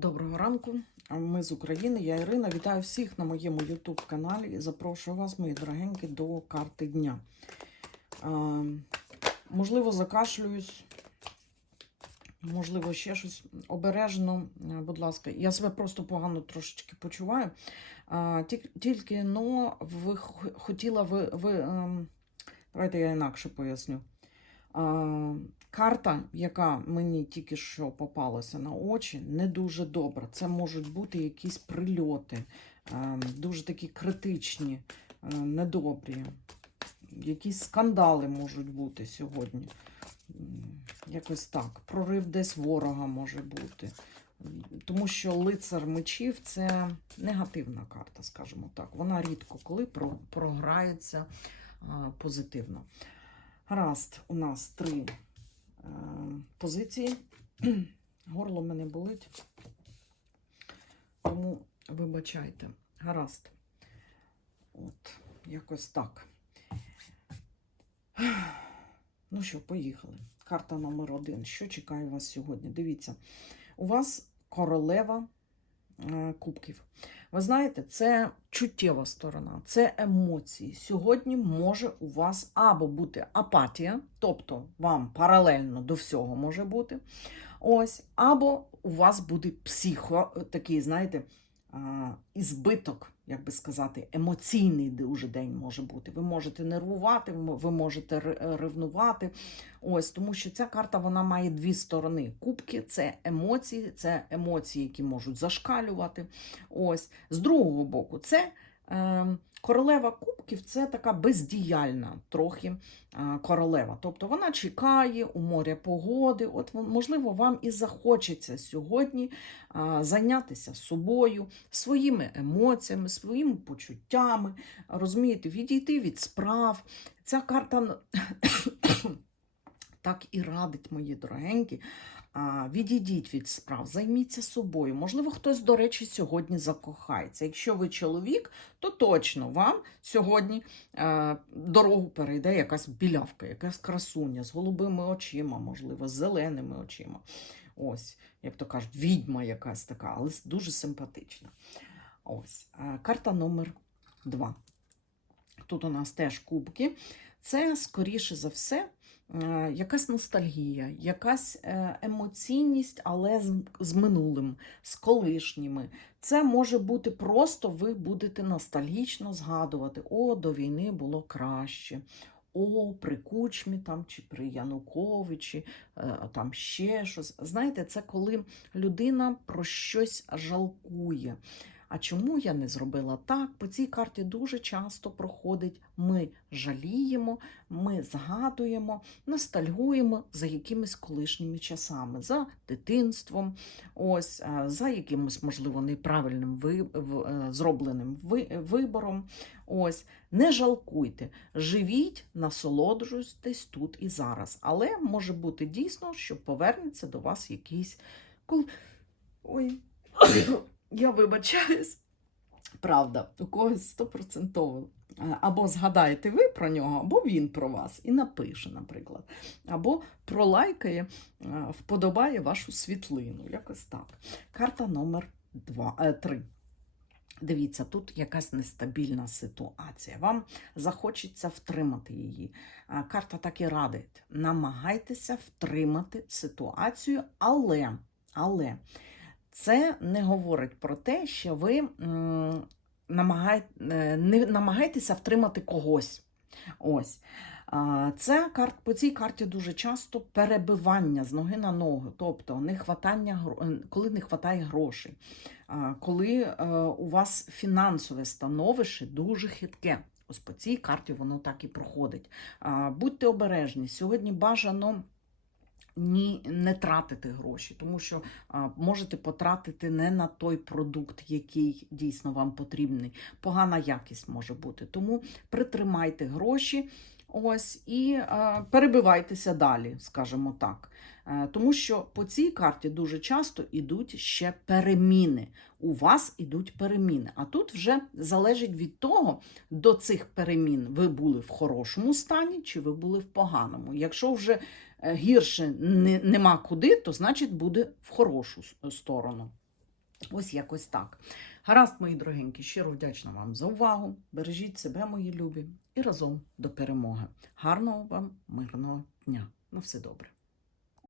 Доброго ранку. Ми з України. Я Ірина. Вітаю всіх на моєму YouTube каналі і запрошую вас, мої дорогенькі, до карти дня. А, можливо, закашлююсь, можливо, ще щось обережно, е, будь ласка. Я себе просто погано трошечки почуваю. А, тільки но ви хотіла ви. ви ем, давайте я інакше поясню. Карта, яка мені тільки що попалася на очі, не дуже добра. Це можуть бути якісь прильоти, дуже такі критичні, недобрі. Якісь скандали можуть бути сьогодні. Якось так. Прорив десь ворога може бути. Тому що лицар мечів це негативна карта, скажімо так. Вона рідко коли програється позитивно. Гаразд, у нас три е, позиції. Горло мене болить. Тому вибачайте. Гаразд. От, якось так. Ну що, поїхали. Карта номер один. Що чекає вас сьогодні? Дивіться, у вас королева кубків. Ви знаєте, це чуттєва сторона, це емоції. Сьогодні може у вас або бути апатія, тобто вам паралельно до всього може бути. Ось, або у вас буде психо, такий, знаєте, а, ізбиток, як би сказати, емоційний дуже день може бути. Ви можете нервувати, ви можете ревнувати. Ось, тому що ця карта вона має дві сторони. Кубки це емоції, це емоції, які можуть зашкалювати. Ось з другого боку, це е, королева кубків це така бездіяльна трохи королева. Тобто вона чекає у моря погоди. От можливо, вам і захочеться сьогодні зайнятися собою, своїми емоціями, своїми почуттями, розумієте, відійти від справ. Ця карта так і радить, мої дорогенькі. Відійдіть від справ, займіться собою. Можливо, хтось, до речі, сьогодні закохається. Якщо ви чоловік, то точно вам сьогодні е, дорогу перейде якась білявка, якась красуня з голубими очима, можливо, з зеленими очима. Ось, як то кажуть, відьма якась така, але дуже симпатична. Ось, е, карта номер два. Тут у нас теж кубки. Це, скоріше за все, е, якась ностальгія, якась е, емоційність, але з, минулим, з колишніми. Це може бути просто ви будете ностальгічно згадувати: о, до війни було краще. О, при Кучмі там чи при Януковичі, е, там ще щось. Знаєте, це коли людина про щось жалкує. А чому я не зробила так? По цій карті дуже часто проходить ми жаліємо, ми згадуємо, ностальгуємо за якимись колишніми часами, за дитинством, ось, е, за якимось, можливо, неправильним ви, е, зробленим ви, вибором. Ось, не жалкуйте, живіть, насолоджуйтесь тут і зараз. Але може бути дійсно, що повернеться до вас якийсь. Ой, я вибачаюсь. Правда, у когось стопроцентово. Е, Або згадаєте ви про нього, або він про вас і напише, наприклад. Або пролайкає, е, вподобає вашу світлину. Якось так. Карта номер 3. Дивіться, тут якась нестабільна ситуація. Вам захочеться втримати її. Карта так і радить. Намагайтеся втримати ситуацію, але, але це не говорить про те, що ви м, намагай, е, не намагаєтеся втримати когось. Ось. Це карт, по цій карті дуже часто перебивання з ноги на ногу, тобто не хватання, е, коли не вистачає грошей, коли е, у вас фінансове становище дуже хитке. Ось по цій карті воно так і проходить. Будьте обережні. Сьогодні бажано ні, не тратити гроші, тому що а, можете потратити не на той продукт, який дійсно вам потрібний. Погана якість може бути. Тому притримайте гроші. Ось і е, перебивайтеся далі, скажімо так. Е, тому що по цій карті дуже часто йдуть ще переміни. У вас ідуть переміни. А тут вже залежить від того, до цих перемін ви були в хорошому стані чи ви були в поганому. Якщо вже е, гірше не, нема куди, то значить буде в хорошу сторону. Ось якось так. Гаразд, мої дорогенькі, щиро вдячна вам за увагу. Бережіть себе, мої любі, і разом до перемоги. Гарного вам мирного дня. На все добре.